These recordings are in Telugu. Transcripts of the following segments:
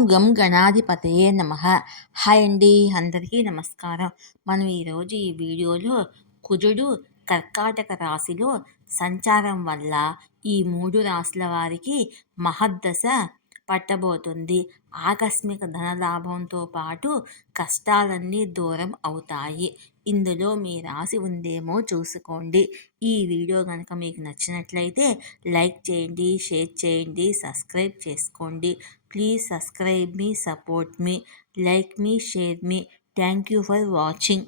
ఓం గం గణాధిపతయే నమ. హాయ్ అండి అందరికీ నమస్కారం. మనం ఈరోజు ఈ వీడియోలో కుజుడు కర్కాటక రాశిలో సంచారం వల్ల ఈ మూడు రాశుల వారికి మహద్దశ పట్టబోతుంది. ఆకస్మిక ధనలాభంతో పాటు కష్టాలన్నీ దూరం అవుతాయి. ఇందులో మీ రాసి ఉందేమో చూసుకోండి. ఈ వీడియో కనుక మీకు నచ్చినట్లయితే లైక్ చేయండి షేర్ చేయండి సబ్స్క్రైబ్ చేసుకోండి. ప్లీజ్ సబ్స్క్రైబ్ మీ సపోర్ట్ మీ లైక్ మీ share me. Thank you for watching.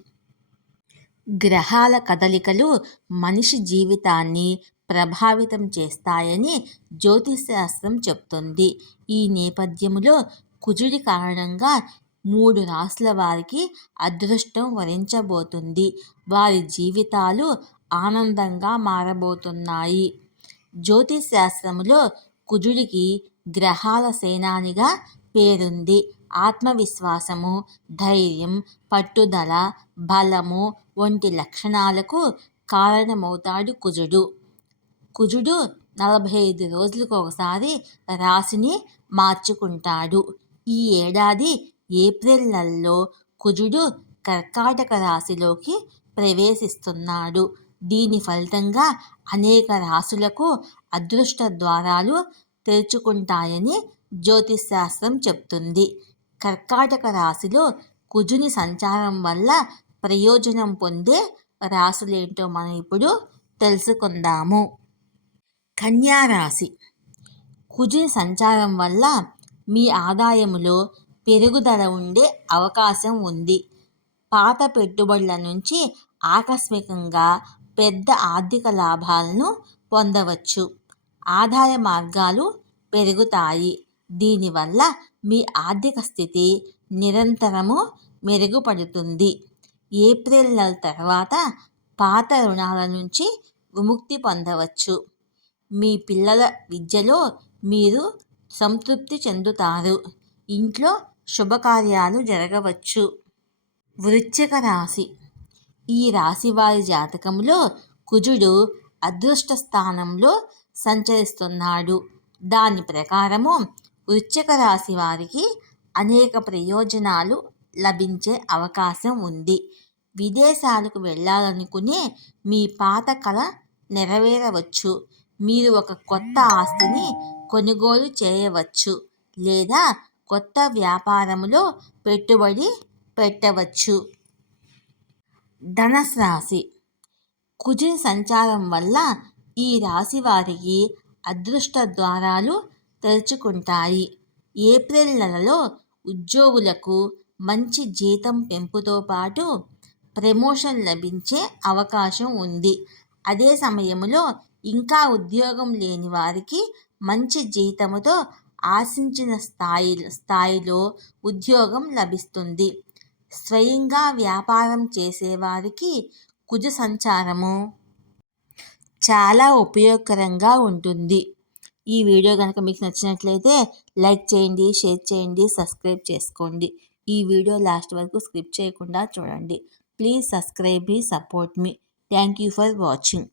గ్రహాల కదలికలు మనిషి జీవితాన్ని ప్రభావితం చేస్తాయని జ్యోతిశాస్త్రం చెప్తుంది. ఈ నేపథ్యంలో కుజుడి కారణంగా మూడు రాసుల వారికి అదృష్టం వరించబోతుంది. వారి జీవితాలు ఆనందంగా మారబోతున్నాయి. జ్యోతిశాస్త్రంలో కుజుడికి గ్రహాల సేనానిగా పేరుంది. ఆత్మవిశ్వాసము ధైర్యం పట్టుదల బలము వంటి లక్షణాలకు కారణమవుతాడు కుజుడు. కుజుడు నలభై ఐదు రోజులకు ఒకసారి రాశిని మార్చుకుంటాడు. ఈ ఏడాది ఏప్రిల్ నెలలో కుజుడు కర్కాటక రాశిలోకి ప్రవేశిస్తున్నాడు. దీని ఫలితంగా అనేక రాశులకు అదృష్ట ద్వారాలు తెరుచుకుంటాయని జ్యోతిశాస్త్రం చెప్తుంది కర్కాటక రాశిలో కుజుని సంచారం వల్ల ప్రయోజనం పొందే రాశులేంటో మనం ఇప్పుడు తెలుసుకుందాము. కన్యారాశి. కుజుని సంచారం వల్ల మీ ఆదాయములో పెరుగుదల ఉండే అవకాశం ఉంది. పాత పెట్టుబడుల నుంచి ఆకస్మికంగా పెద్ద ఆర్థిక లాభాలను పొందవచ్చు. ఆదాయ మార్గాలు పెరుగుతాయి. దీనివల్ల మీ ఆర్థిక స్థితి నిరంతరము మెరుగుపడుతుంది. ఏప్రిల్ నెల తర్వాత పాత రుణాల నుంచి విముక్తి పొందవచ్చు. మీ పిల్లల విద్యలో మీరు సంతృప్తి చెందుతారు. ఇంట్లో శుభకార్యాలు జరగవచ్చు. వృశ్చిక రాశి. ఈ రాశి వారి జాతకంలో కుజుడు అదృష్ట స్థానంలో సంచరిస్తున్నాడు. దాని ప్రకారము వృశ్చిక రాశి వారికి అనేక ప్రయోజనాలు లభించే అవకాశం ఉంది. విదేశాలకు వెళ్ళాలనుకునే మీ పాత కళ నెరవేరవచ్చు. మీరు ఒక కొత్త ఆస్తిని కొనుగోలు చేయవచ్చు లేదా కొత్త వ్యాపారంలో పెట్టుబడి పెట్టవచ్చు. ధనస్ రాశి. కుజుని సంచారం వల్ల ఈ రాశి వారికి అదృష్ట ద్వారాలు తెరుచుకుంటాయి. ఏప్రిల్ నెలలో ఉద్యోగులకు మంచి జీతం పెంపుతో పాటు ప్రమోషన్ లభించే అవకాశం ఉంది. అదే సమయంలో ఇంకా ఉద్యోగం లేని వారికి మంచి జీతముతో ఆశించిన స్థాయి స్థాయిలో ఉద్యోగం లభిస్తుంది. స్వయంగా వ్యాపారం చేసేవారికి కుజ సంచారము చాలా ఉపయోగకరంగా ఉంటుంది. ఈ వీడియో కనుక మీకు నచ్చినట్లయితే లైక్ చేయండి షేర్ చేయండి సబ్స్క్రైబ్ చేసుకోండి. ఈ వీడియో లాస్ట్ వరకు స్క్రిప్ట్ చేయకుండా చూడండి. ప్లీజ్ సబ్స్క్రైబ్ మీ support me. Thank you for watching.